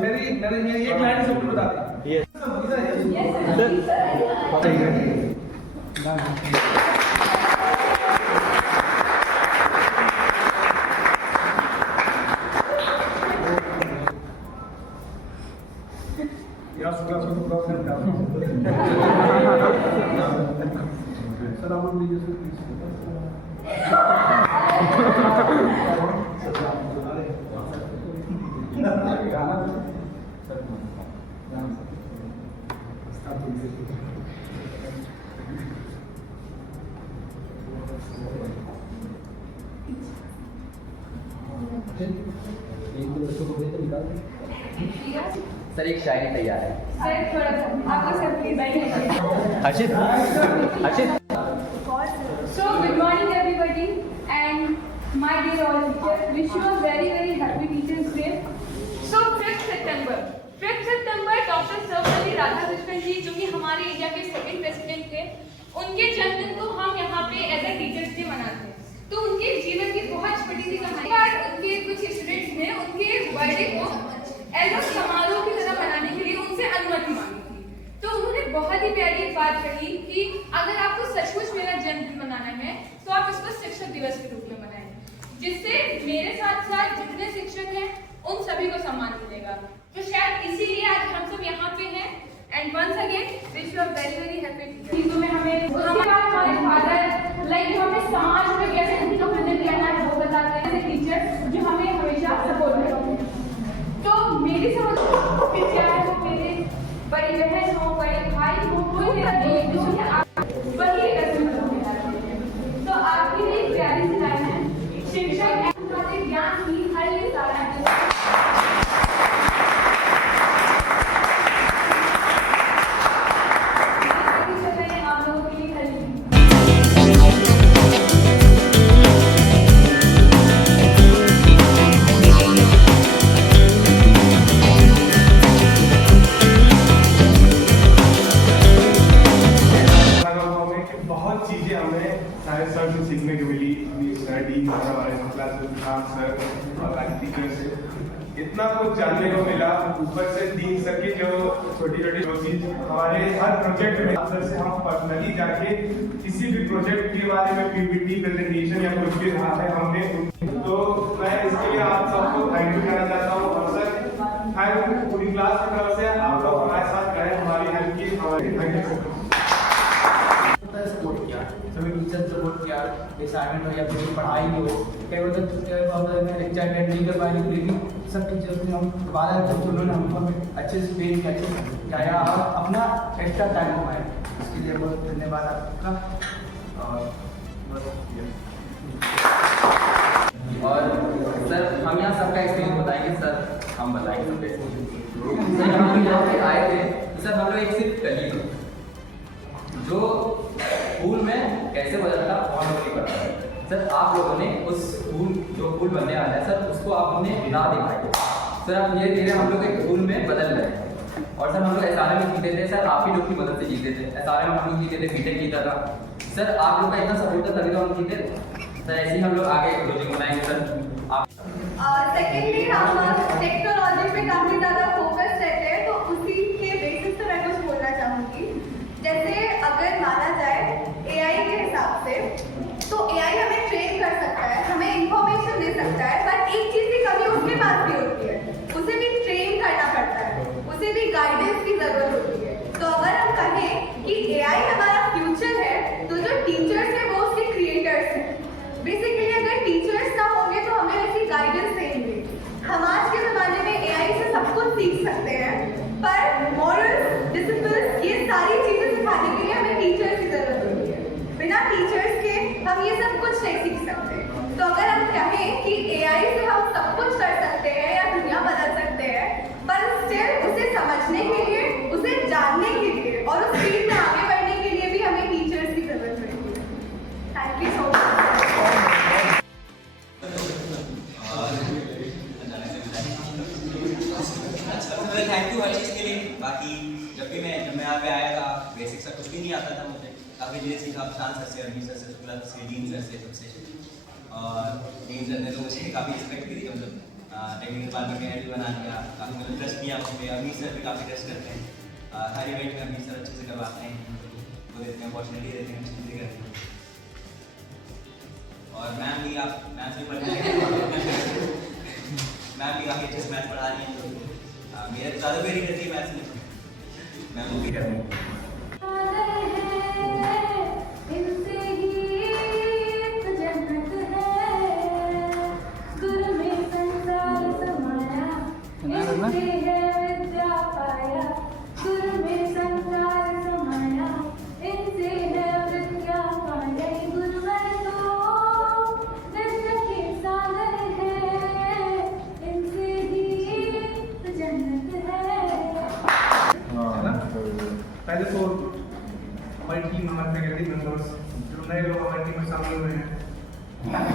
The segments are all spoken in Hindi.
मेरी ये क्लाइंट सबको बता दें। ये सर एक शायरी तैयार है। सर थोड़ा सा आपको सर प्लीज आइए। हर्षित So good morning everybody and my dear all teachers, wish you a very happy Teachers Day. So 5th September doctor Sarvepalli Radhakrishnan ji जो कि हमारे इंडिया के सेकंड प्रेसिडेंट थे, उनके जन्मदिन को हम यहाँ पे एज ए टीचर्स डे मनाते हैं। तो उनके जीवन की बहुत छोटी सी कहानी, उनके कुछ स्टूडेंट्स ने उनके बर्थडे को एज ए समारोह की तरह मनाने के लिए उनसे अनुमति मांगी थी। तो उन्होंने बहुत ही प्यारी बात कही कि अगर आपको सचमुच मेरा जन्मदिन मनाना है तो आप इसको शिक्षक दिवस के रूप में मनाएं, जिससे मेरे साथ साथ जितने शिक्षक हैं उन सभी को सम्मान मिलेगा। तो शायद इसीलिए आज हम सब यहाँ पे हैं। And once again wish you a very happy चीजों में हमें उसके बाद हमारे फादर लाइक हमें समाज में कैसे रिप्रेजेंट करना है वो बताते हैं टीचर जो हमें हमेशा सपोर्ट करते हैं। तो मेरी समझ चाहे वो मेरे बड़ी बहन हो, बड़े भाई हो, कोई मेरा दोस्त हो, वही एक असली मतलब। तो आपकी लिए एक प्यारी सी लाइन है, शिक्षक ज्ञान की हर एक सारा आप लोगों के लिए खरीदी। बहुत चीजें हमें सारे सर से सीखने को मिली, स्टडी हमारे क्लास में सर और टीचर से इतना कुछ जानने को मिला। ऊपर से 3 सर की जो छोटी चीज हमारे हर प्रोजेक्ट में सर से हम पर्सनली जाके किसी भी प्रोजेक्ट के बारे में पीपीटी प्रेजेंटेशन या कुछ भी रहा है हमने, तो मैं इसके लिए आप सबको थैंक यू कहना चाहता हूँ। और सर थैंक यू पूरी क्लास की तरफ से, आप लोग हमारे साथ गए, हमारी हेल्प की, हमारी थैंक यू सपोर्ट किया, सभी टीचर सपोर्ट किया, असाइनमेंट हो या फिर पढ़ाई हो, कई बार लेक्चर अटेंड नहीं कर पाए, लेकिन सब टीचर्स ने हम दोबारा जब उन्होंने हमको अच्छे से पेश किया, अच्छे से सिखाया और अपना एक्स्ट्रा टाइम हमारे, इसके लिए बहुत धन्यवाद आपका। और सर हम यहाँ सबका एक्सपीरियंस बताएंगे। सर हम बताएंगे सबके सर हम यहाँ पे आए थे। सर हम लोग एक सिर्फ कलीग जो स्कूल में कैसे बदलता और नहीं पता। सर आप लोगों ने उस स्कूल जो स्कूल बनने वाला है सर उसको आपने राह दिखाई। सर अब धीरे धीरे हम लोग एक स्कूल में बदल रहे हैं। और सर हम लोग SRM में जीते थे, सर आप ही लोग की मदद से जीते थे। SRM में हम लोग जीते थे, बीटेक जीता था। सर आप लोग का इतना सपोर्ट था तभी तो हम जीते। सर ऐसे ही हम लोग आगे प्रोजेक्ट बनाएंगे। सर आप सेकेंडली हम टेक्नोलॉजी पे काफी ज्यादा फोकस रहते हैं, तो उसी के बेसिस पे मैं कुछ बोलना चाहूँगी। जैसे अगर माना जाए AI के हिसाब से, तो AI हमें ट्रेन कर सकता है, हमें इंफॉर्मेशन दे सकता है, पर एक चीज़ की कमी उसके पास भी होती है, उसे भी ट्रेन करना पड़ता है, उसे भी गाइडेंस की जरूरत होती है। तो अगर हम कहें कि AI हमारा फ्यूचर है, तो जो टीचर्स है वो उसके क्रिएटर्स हैं। बेसिकली अगर टीचर्स ना होंगे तो हमें ऐसी गाइडेंस देंगे। हम आज के ज़माने में AI से सब कुछ सीख सकते हैं, पर मॉरल्स, डिसिप्लिन, ये सारी चीज़ें सिखाने के लिए हमें टीचर्स की जरूरत होती है। बिना टीचर्स के हम ये सब कुछ नहीं सीख सकते। तो अगर हम कहें कि AI से हम सब कुछ कर सकते हैं या दुनिया बदल सकते हैं, पर स्टिल उसे समझने के लिए, उसे जानने के लिए और उस फील्ड में आगे बढ़ने के लिए भी हमें टीचर्स की जरूरत पड़ती है। Thank you so much. Thank you हर चीज़ के लिए। बाकी जब मैं यहाँ पे आया था, बेसिक सा कुछ भी नहीं आता था मुझे, काफ़ी चीज़ें सीखा शान सर से, अरविंद सर से, शुक्ला सर से, डीन सर से, सबसे। और डीन सर ने तो मुझे काफ़ी रिस्पेक्ट की थी, मतलब टेक्निकल डिपार्टमेंट में हेड बना दिया, काफ़ी मतलब ट्रस्ट किया मुझ पर। अमीर सर भी काफ़ी ट्रस्ट करते हैं, हर इवेंट में अमीर सर अच्छे से करवाते हैं, वो देते हैं, अपॉर्चुनिटी देते हैं, अच्छी चीज़ें करते हैं। और मैम भी मैथ्स भी पढ़ने लगे, मैम भी काफ़ी अच्छे से मैथ्स पढ़ा रही हैं, मेरे ज़्यादा क्वेरी रहती है मैथ्स में, मैम वो भी कहते हैं। पहले तो हमारी टीम, हमारे फैकल्टी मेंबर्स, जो नए लोग हमारी टीम में शामिल हुए हैं,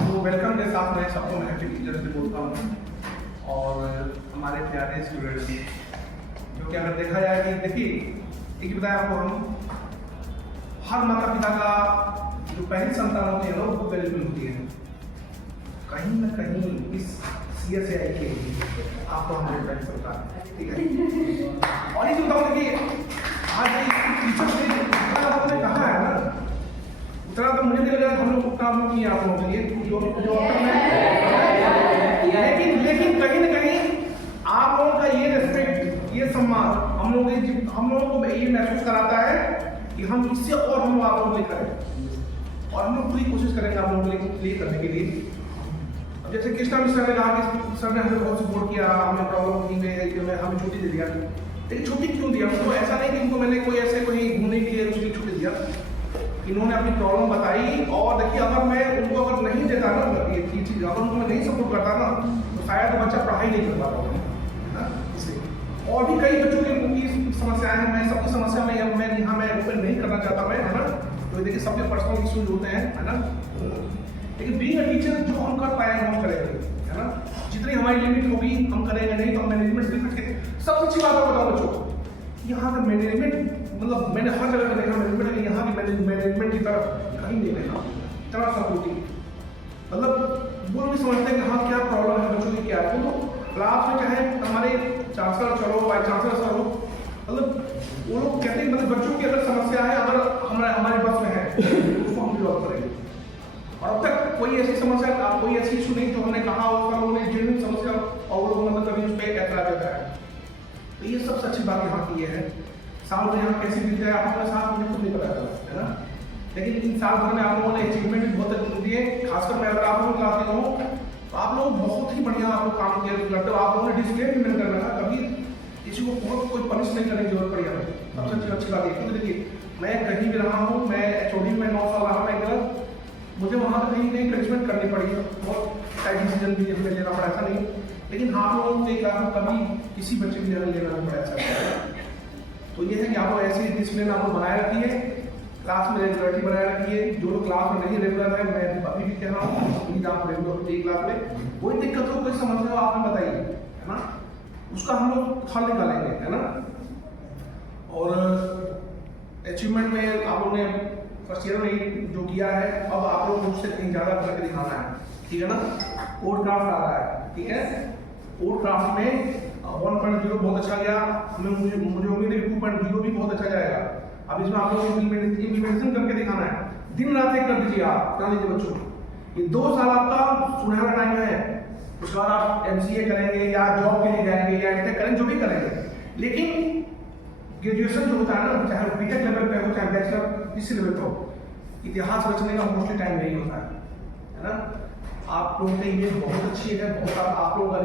तो वेलकम के साथ मैं सबको मैं हैप्पी टीचर्स डे बोलता हूँ। और हमारे प्यारे स्टूडेंट्स, जो कि अगर देखा जाए कि देखिए, एक बताया आपको, हम हर माता पिता का जो पहली संतान होती है ना, वो वैल्यूबल होती है। कहीं ना कहीं इस CSAI के आपको हमारे पहली संतान, ठीक है। और ये बताओ कि आज टीचर्स ने उतना आपने कहा है ना, उतना तो मुझे नहीं लगा हम लोग उतना हम किए आप लोगों के लिए, लेकिन कहीं ना कहीं आप लोगों का ये रिस्पेक्ट, ये सम्मान हम लोगों को ये महसूस कराता है कि हम इससे और हम आप लोगों के लिए करें, और हम लोग पूरी कोशिश करेंगे आप लोगों के लिए करने के लिए। अब जैसे कृष्णा मिश्रा ने कहा कि सर ने हमें बहुत सपोर्ट किया, हमें प्रॉब्लम थी में हमें छुट्टी दे दिया, लेकिन छुट्टी क्यों दिया? उनको ऐसा नहीं कि उनको मैंने कोई ऐसे कोई घूमने के लिए उसकी छुट्टी दिया, इन्होंने अपनी प्रॉब्लम बताई। और देखिए, अगर मैं उनको अगर नहीं देता ना ये चीज़, अगर उनको मैं नहीं सपोर्ट करता ना, तो शायद बच्चा पढ़ाई नहीं कर पाता है ना। इसलिए और भी कई बच्चों की समस्याएं हैं, मैं सबकी समस्या में यहाँ मैं ओपन नहीं करना चाहता मैं, है ना। तो देखिए, सबके पर्सनल इश्यूज होते हैं, है ना। लेकिन बीइंग अ टीचर जो हम कर पाएंगे हम करेंगे, है ना। जितनी हमारी लिमिट होगी हम करेंगे, नहीं तो मैनेजमेंट सीख सकते। सबसे अच्छी बात बताओ बच्चों, यहाँ का मैनेजमेंट, मतलब मैंने हर जगह देखा मैनेजमेंट, यहाँ की मैनेजमेंट की तरफ कहीं नहीं देखा इतना सपोर्टिव। मतलब वो भी समझते हैं कि हाँ क्या प्रॉब्लम है बच्चों की, क्या है। तो क्लास में चाहे हमारे चांसलर चलो, वाइस चांसलर सर हो, मतलब वो लोग कहते हैं मतलब बच्चों की अगर समस्या है, अगर हमारे बस में है उसको हम रिजॉल्व करेंगे। और अब तक कोई ऐसी समस्या, कोई ऐसी इशू नहीं जो हमने कहा हो उन्होंने जेन्युइन समस्या और वो लोग मतलब कभी उस पर ऐतराज करता है। तो ये सबसे अच्छी बात यहाँ की है। साल भर यहाँ कैसे बीत जाए आप लोगों के साथ मुझे खुद नहीं पता चला, है ना। लेकिन इन साल भर में आप लोगों ने अचीवमेंट भी बहुत अच्छी दी है। खासकर मैं अगर आप लोगों को क्लास कहूँ तो आप लोग बहुत ही बढ़िया आप लोग काम किया करते हो। आप लोगों ने डिसिप्लिन भी मेंटेन करना था, कभी किसी को बहुत कोई पनिश नहीं करने की जरूरत पड़ी हमें। सबसे अच्छी बात ये, क्योंकि देखिए मैं कहीं भी रहा हूँ, मैं HOD में 9 साल रहा, मैं मुझे वहाँ पर कहीं प्लेसमेंट करनी पड़ी, बहुत टाइट डिसीजन भी हमें लेना पड़ा, ऐसा नहीं। लेकिन आप लोगों के कारण कभी किसी बच्चे की जगह लेना नहीं पड़ा, ऐसा। तो ये है कि आप लोग ऐसी डिसिप्लिन आप लोग बनाए रखिए, क्लास में रेगुलरिटी बनाए रखिए। जो लोग क्लास में नहीं रेगुलर है, मैं अभी भी कह रहा हूँ प्लीज आप रेगुलर होइए क्लास में। कोई दिक्कत हो, कोई समस्या हो, आप हमें बताइए, है ना। उसका हम लोग हल निकालेंगे, है ना। और अचीवमेंट में आप लोगों ने फर्स्ट ईयर में जो किया है, अब आप लोग उससे कहीं ज़्यादा करके दिखाना है, ठीक है ना। कोड क्राफ्ट आ रहा है, ठीक है। कोड क्राफ्ट में 1.0 बहुत अच्छा गया, मुझे उम्मीद है 2.0 भी बहुत अच्छा जाएगा। अब इसमें आप लोग इम्प्लीमेंटेशन करके दिखाना है, दिन रात एक कर दीजिए आप, बता दीजिए बच्चों। ये 2 साल आपका सुनहरा टाइम है, उसके बाद आप MCA करेंगे या जॉब के लिए जाएंगे या MTech करेंगे, जो भी करेंगे। लेकिन ग्रेजुएशन जो होता है ना, चाहे BTech लेवल पे हो चाहे बैचलर किसी लेवल पे हो, इतिहास रचने का मोस्टली टाइम नहीं होता है ना। आप लोगों की इमेज बहुत अच्छी है, बहुत आप लोगों का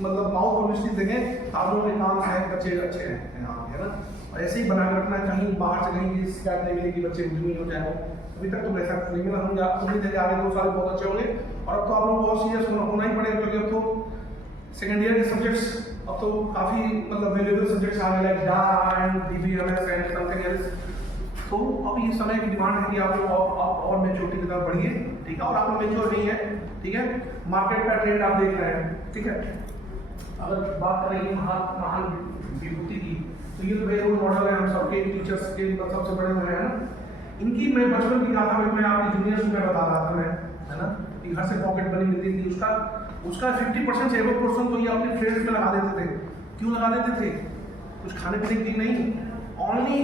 मतलब माउथ पब्लिसिटी देंगे, आप लोगों के काम शायद बच्चे अच्छे हैं यहाँ पे, है ना। और ऐसे ही बना के रखना, कहीं बाहर से कहीं शिकायत नहीं मिलेगी बच्चे नहीं हो जाए। अभी तक तो वैसा नहीं मिला, हम उम्मीद है कि आगे 2 साल बहुत अच्छे होंगे। और अब तो आप लोग बहुत सीरियस होना ही पड़ेगा, क्योंकि अब तो सेकेंड ईयर के सब्जेक्ट्स अब तो काफ़ी मतलब वैल्यूएबल सब्जेक्ट्स आ गए, like data and DBMS and something else. तो अब ये समय की डिमांड है कि आप लोग और मेच्योरिटी की तरफ बढ़िए, ठीक है। और आप लोग मेच्योर नहीं है, ठीक है। मार्केट का ट्रेंड आप देख रहे हैं, ठीक है। अगर बात करेंगे महान विभूति की, तो ये तो बड़े रोल मॉडल है हम सबके, टीचर्स के सबसे बड़े हुए हैं ना। इनकी मैं बचपन की कहा था, मैं आपके जूनियर्स में बता रहा था मैं, है ना, कि घर से पॉकेट मनी मिलती थी, उसका उसका 50% से 80% तो ये अपने फ्रेंड्स में लगा देते थे। क्यों लगा देते थे? कुछ खाने पीने की नहीं, only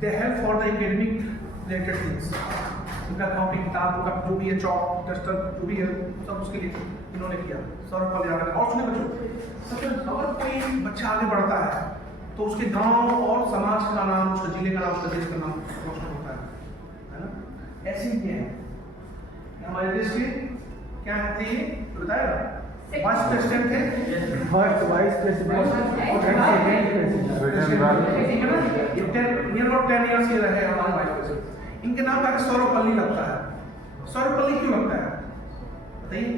they help for the academic related things. उनका कॉपी किताब, उनका जो भी है, चौक डस्टर जो भी है, सब उसके लिए इन्होंने किया। सौरभ पलियार। और सुने बच्चों, सबसे अगर कोई बच्चा आगे बढ़ता है तो उसके गांव और समाज का नाम, उसके जिले का नाम, उसके देश का नाम रोशन होता है ना? ऐसे ही है हमारे देश के क्या थे ये बताया, वाइस प्रेसिडेंट थे, वाइस प्रेसिडेंट और नियर अबाउट 10 इयर्स ये रहे हमारे वाइस प्रेसिडेंट। इनके नाम पे सौरभपल्ली लगता है। सौरभपल्ली क्यों लगता है बताइए?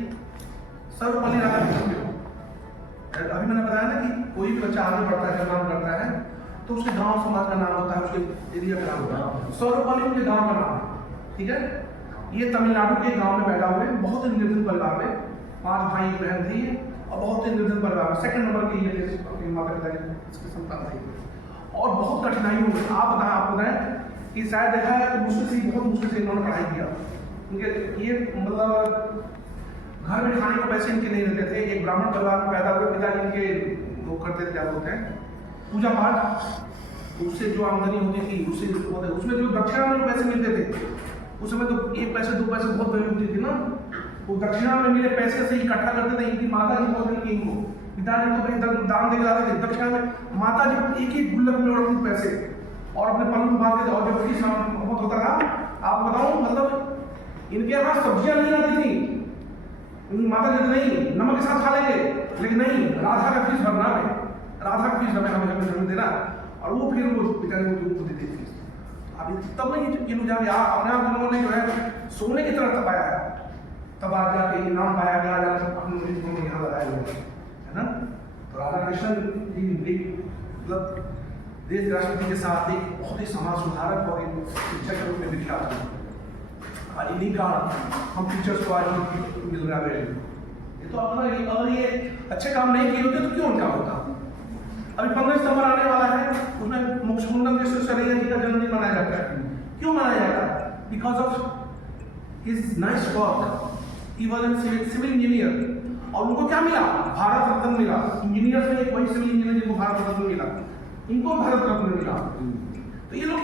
सौरभपल्ली राधाकृष्णन क्यों? अभी मैंने बताया ना कि कोई भी बच्चा आगे बढ़ता है, काम करता है, तो उसके गांव समाज का नाम होता है, उसके एरिया का नाम होता है। सौरभपल्ली उनके गांव का नाम है, ठीक है? ये तमिलनाडु के गांव में पैदा हुए, बहुत ही निर्धन परिवार में, 5 भाई बहन थी और बहुत ही निर्धन परिवार में, सेकंड नंबर के ये माता पिता इसकी संतान थी और बहुत कठिनाइयों में। आप बताएं कि शायद देखा है तो मुश्किल से, बहुत मुश्किल से इन्होंने पढ़ाई किया। उनके ये मतलब घर में खाने को पैसे इनके नहीं रहते थे। एक ब्राह्मण परिवार में पैदा हुए, पिताजी इनके वो करते थे, क्या बोलते हैं, पूजा पाठ। उससे जो आमदनी होती थी उसमें जो दक्षिणा में पैसे मिलते थे, उस समय तो 1 पैसे 2 पैसे बहुत वैल्यू होती थी ना। वो दक्षिणा में मिले पैसे से इकट्ठा करते थे। इनकी माता जी बहुत की इनको पिताजी को कहीं दान देकर आते थे। दक्षिणा में माता जी एक गुल्लक में उड़ती पैसे और अपने पल्लू में बांधते थे। और जब उसकी बहुत होता था, आप बताऊं, मतलब इनके यहाँ सब्जियां नहीं आती थी। माता जी नहीं, नमक के साथ खा लेंगे, लेकिन नहीं, राधा का फीस भरना है, राधा का फीस हमें देना। और वो फिर वो पिताजी को देती थी। अभी तब नहीं ये लोग जाके अपने आप उन्होंने जो है सोने की तरह तपाया है, तब आज जाके इनाम पाया गया, अपने यहाँ लगाए हुए है ना। तो राधाकृष्णन जी मतलब देश राष्ट्रपति के साथ एक बहुत ही समाज सुधारक और एक शिक्षक के रूप में विख्यात है। और इन्हीं का हम टीचर्स को आज मिल रहा है। ये तो अपना, अगर ये अच्छे काम नहीं किए होते तो क्यों उनका होता? अभी 15 सितंबर आने वाला है, उसमें मुकुंदन विश्वेश्वरैया जी का जन्मदिन मनाया जाता है। क्यों मनाया जाता है? Because of his nice work. He was an civil engineer और उनको क्या मिला? भारत रत्न मिला। इंजीनियर से एक वही सिविल इंजीनियर जिनको भारत रत्न मिला, इनको भारत रत्न मिला। तो ये लोग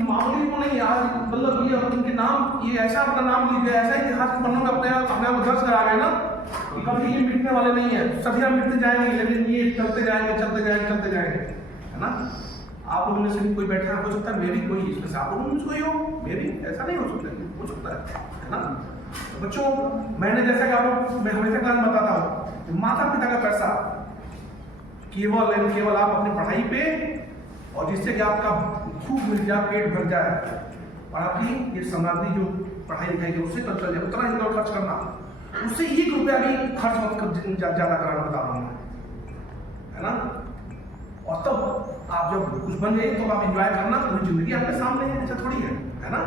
मामूली को नहीं, आज मतलब ये उनके नाम, ये ऐसा अपना नाम लिख गया, ऐसा इतिहास के पन्नों में अपने आप दर्ज करा गए ना कि कभी ये मिटने वाले नहीं है। सदियां मिटते जाएंगे, लेकिन ये चलते जाएंगे, है ना। आप लोगों में से कोई बैठा हो सकता है, मे भी कोई इसमें से आप लोगों में कोई हो, मे भी ऐसा नहीं हो सकता है ना। तो बच्चों, मैंने जैसा कि आप, मैं हमेशा क्लास में बताता हूँ, माता पिता का पैसा केवल आप अपनी पढ़ाई पे और जिससे कि आपका भूख मिल जाए, पेट भर जाए और आपकी ये समाधि जो पढ़ाई लिखाई है उससे कल चल जाए, उतना ही खर्च करना, उससे 1 रुपया भी खर्च मत ज्यादा कराना बता रहा हूँ, है ना। और तब आप जब कुछ बन गए तो आप एंजॉय करना, पूरी जिंदगी आपके सामने है, ऐसा थोड़ी है ना।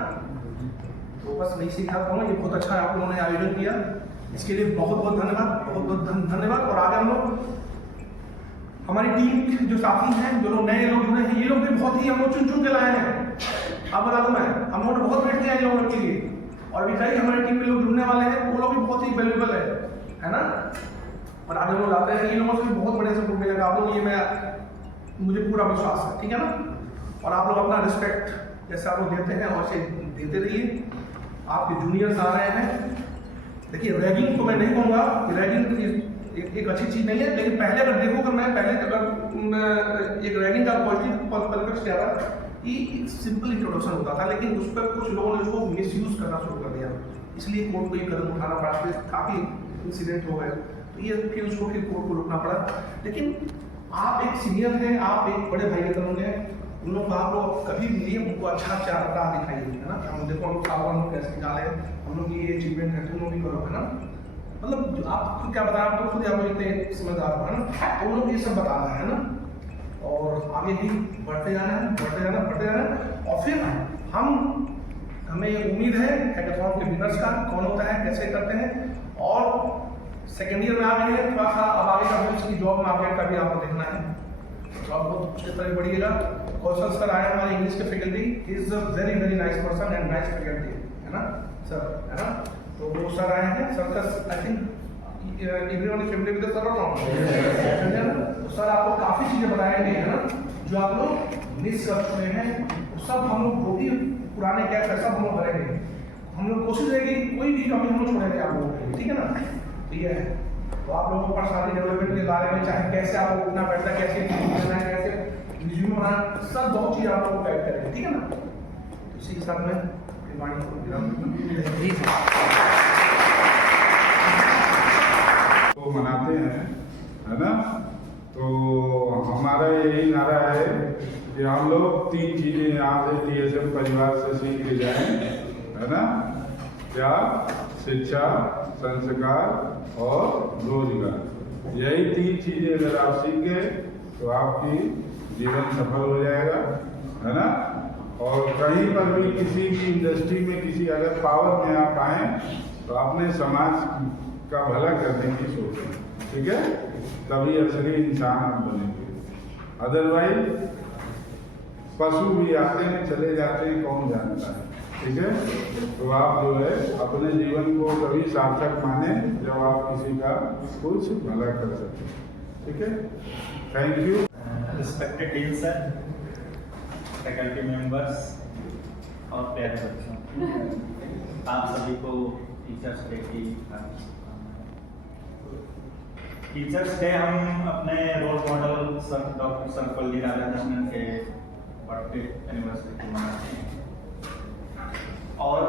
तो बस मैं इसी खाता हूँ। ये बहुत अच्छा आप लोगों ने आयोजन किया, इसके लिए बहुत बहुत धन्यवाद, बहुत धन्यवाद। और आगे हम लोग, हमारी टीम जो साथी हैं, जो लोग नए लोग जुड़े हैं, ये लोग भी बहुत ही हम लोग चुन के लाए हैं। आप बता दूं, मैं हम लोगों ने बहुत वेट किया है लोगों के लिए, और अभी कई हमारी टीम में लोग जुड़ने वाले हैं, वो लोग भी बहुत ही वैल्यूएबल है ना। और आगे लोग आते हैं, इन लोगों से भी बहुत बड़े सपोर्ट मिलेगा आप लोग, ये मुझे पूरा विश्वास है, ठीक है ना। और आप लोग अपना रिस्पेक्ट जैसे आप लोग देते हैं और से देते रहिए। आपके जूनियर्स आ रहे हैं, देखिए रैगिंग तो मैं नहीं कहूँगा, रैगिंग एक अच्छी चीज़ नहीं है, लेकिन पहले अगर देखो कि मैं पहले अगर एक रैगिंग का पॉजिटिव परिपेक्ष क्या था कि एक सिंपल इंट्रोडक्शन होता था, लेकिन उस पर कुछ लोगों ने उसको मिसयूज करना शुरू कर दिया, इसलिए कोर्ट को ये कदम उठाना पड़ा, काफ़ी इंसिडेंट हो गए, तो ये फिर उसको फिर कोर्ट को रोकना पड़ा। लेकिन आप एक सीनियर हैं, आप एक बड़े भाई के तरह होंगे, उन लोग आप लोग कभी मिलिए, उनको अच्छा राह दिखाइए, है ना। हम देखो हम लोग कैसे निकाले, हम लोग ये अचीवमेंट है, तुम लोग भी करो, है ना। मतलब आप क्या बता रहे हैं, तो खुद आप इतने समझदार हो, है ना। तो उन लोग ये सब बता रहे हैं ना, और आगे भी बढ़ते जाना है। और फिर हमें उम्मीद है हैकाथॉन के विनर्स का कौन होता है, कैसे करते हैं, और सेकेंड ईयर में आ गए हैं, थोड़ा सा अब आगे का भविष्य की जॉब मार्केट का भी आपको देखना है, तो आप बहुत उसके तरह बढ़िएगा। कौशल सर आए हमारे इंग्लिश के faculty, is a very nice person and nice faculty, है ना सर, है ना। तो वो सर आए हैं, सर का I think everyone is family with the sir और नॉट। तो सर आपको काफी चीजें बताएंगे, है ना, जो आप लोग मिस कर चुके हैं, सब हम लोग जो भी पुराने गैप है सब हम लोग भरेंगे। हम लोग कोशिश रहेगी कोई भी कमी हम लोग छोड़ेंगे आप लोगों के लिए, ठीक है ना। ठीक है, तो आप लोगों को पर्सनालिटी डेवलपमेंट के बारे में, चाहे कैसे आपको उठना बैठना, कैसे करना है, कैसे रिज्यूम बनाना, सब बहुत चीज़ आप लोगों को गाइड करेंगे, ठीक है ना। तो इसी के साथ में तो मनाते हैं, है ना। तो हमारा यही नारा है कि हम लोग 3 चीज़ें यहाँ से TSM परिवार से सीख के जाएं, है ना। प्यार, शिक्षा, संस्कार और रोजगार, यही 3 चीजें अगर आप सीख गए तो आपकी जीवन सफल हो जाएगा, है ना। और कहीं पर भी किसी भी इंडस्ट्री में किसी अगर पावर में आप आए तो अपने समाज का भला करने की सोचें, ठीक है, तभी असली इंसान आप बनेंगे। अदरवाइज पशु भी आते हैं चले जाते हैं, कौन जानता है, ठीक है। तो आप जो है अपने जीवन को कभी सार्थक माने जब आप किसी का कुछ भला कर सकें, ठीक है। Thank you. Respected dean sir, faculty members और प्यारे बच्चों, आप सभी को टीचर्स डे की टीचर्स डे हम अपने role model sir doctor Sarvepalli Radhakrishnan के बर्थडे एनिवर्सरी को मनाते हैं। और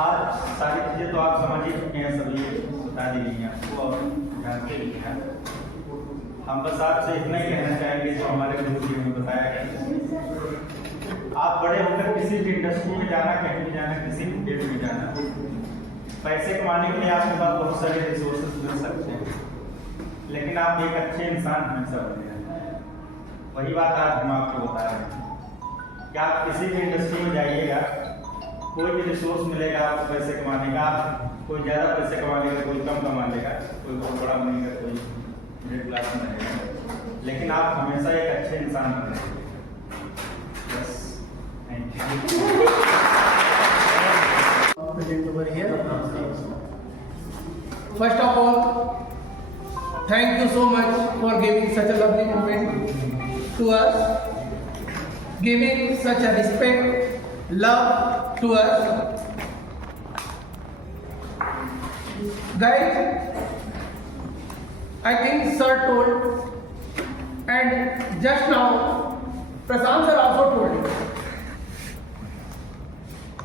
आज सारी चीज़ें तो आप समझ ही चुके हैं, सभी बता दी गई हैं आपको और जानते भी हैं। हम बस आपसे इतना ही कहना चाहेंगे जो हमारे गुरु जी ने बताया है, आप बड़े होकर किसी भी इंडस्ट्री में जाना, कहीं भी जाना, किसी भी फील्ड में जाना, पैसे कमाने के लिए आपके पास बहुत सारे रिसोर्सेज मिल सकते हैं, लेकिन आप एक अच्छे इंसान हमेशा बने। वही बात आज हम आपको बता रहे हैं कि आप किसी भी इंडस्ट्री में जाइएगा, कोई भी रिसोर्स मिलेगा आपको पैसे कमाने का। आप कोई ज़्यादा पैसे कमा लेगा, कोई कम कमा लेगा, कोई बहुत बड़ा बनेगा, कोई मिडिल क्लास में रहेगा, लेकिन आप हमेशा एक अच्छे इंसान बनेंगे। बस, thank you. First of all, thank you so much for giving such a lovely moment to us, giving such a respect, love to us. Guys, I think sir told, and just now Prashant sir also told you.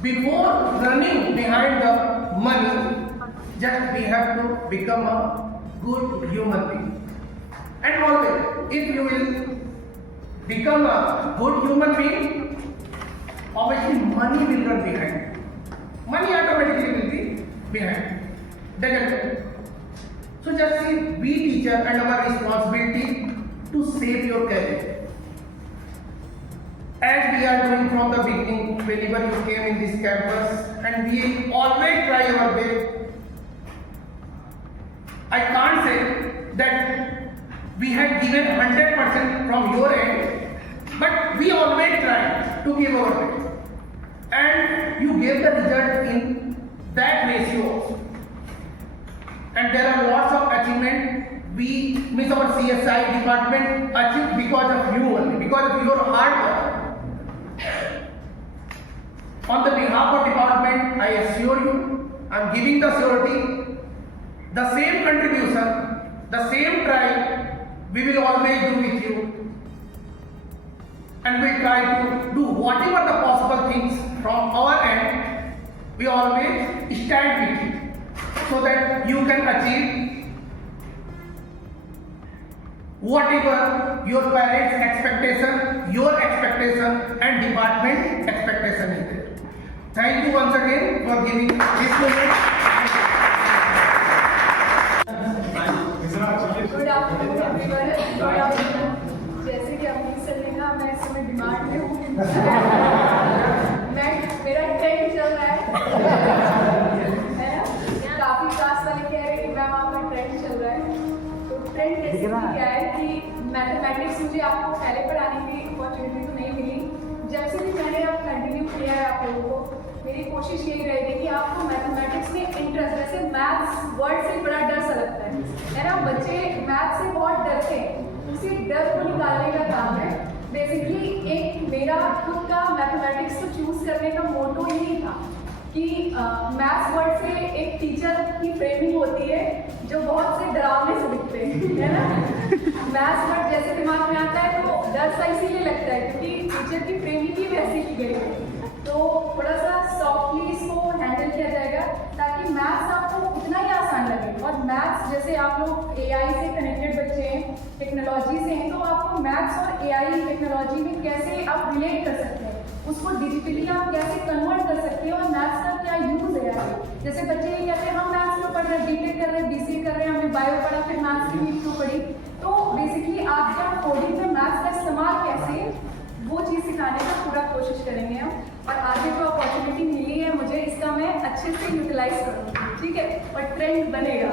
Before running behind the money, just we have to become a good human being. And always, if you will become a good human being, obviously money will run behind. Money automatically will be behind. Definitely. So just see, we teacher and our responsibility to save your career. As we are doing from the beginning, whenever you came in this campus, and we always try our best. I can't say that we had given 100% from your end, but we always try to give our best. And you gave the result in that ratio. And there are lots of achievement we, means our CSI department, achieved because of you only, because of your hard work. On the behalf of department, I assure you, I am giving the surety, the same contribution, the same try, we will always do with you. And we try to do whatever the possible things from our end, we always stand with you, so that you can achieve whatever your parents' expectation, your expectation, and department expectation is there. Thank you once again for giving this moment. Good afternoon everyone. Good afternoon. जैसे कि अमित सर ने कहा, मैं इस समय डिमांड में हूँ। मेरा ट्रेंड चल रहा है ना। काफी क्लास वाले कह रहे हैं कि मैम आपका ट्रेंड चल रहा है। तो ट्रेंड बेसिकली क्या है कि मैथमेटिक्स मुझे आपको पहले पढ़ाने की अपॉर्चुनिटी तो नहीं मिली। जब से भी मैंने अब कंटिन्यू किया है आप लोगों को, मेरी कोशिश यही रहेगी कि आपको मैथमेटिक्स में इंटरेस्ट, जैसे मैथ्स वर्ड से बड़ा डर सा लगता है ना, बच्चे मैथ्स से बहुत डरते हैं, उसी डर को निकालने का काम है। बेसिकली एक मेरा खुद का मैथमेटिक्स को चूज करने का मोटो यही था कि मैथ्स वर्ड से एक टीचर की फ्रेमिंग होती है जो बहुत से डरावने से दिखते हैं, है ना। मैथ्स वर्ड जैसे दिमाग में आता है तो डर सा इसीलिए लगता है क्योंकि टीचर की फ्रेमिंग ही वैसी की गई है। तो थोड़ा सा सॉफ्टली इसको हैंडल किया जाएगा ताकि मैथ्स आपको उतना ही आसान लगे। और मैथ्स जैसे आप लोग एआई से कनेक्टेड बच्चे हैं, टेक्नोलॉजी से हैं, तो आपको मैथ्स और एआई टेक्नोलॉजी में कैसे आप रिलेट कर सकते हैं, उसको डिजिटली आप कैसे कन्वर्ट कर सकते हैं और मैथ्स का क्या यूज है यार। जैसे बच्चे ये कहते हैं हम मैथ्स में पढ़ रहे हैं, बीटेक कर रहे हैं, बीसीए कर रहे हैं, हमें बायो पढ़ा फिर मैथ्स की नीड क्यों पढ़ी। तो बेसिकली आप क्या कोडिंग में मैथ्स का इस्तेमाल कैसे, वो चीज़ सिखाने का पूरा कोशिश करेंगे हम। और आगे जो अपॉर्चुनिटी मिली है मुझे, इसका मैं अच्छे से यूटिलाइज करूँगी, ठीक है, और ट्रेंड बनेगा।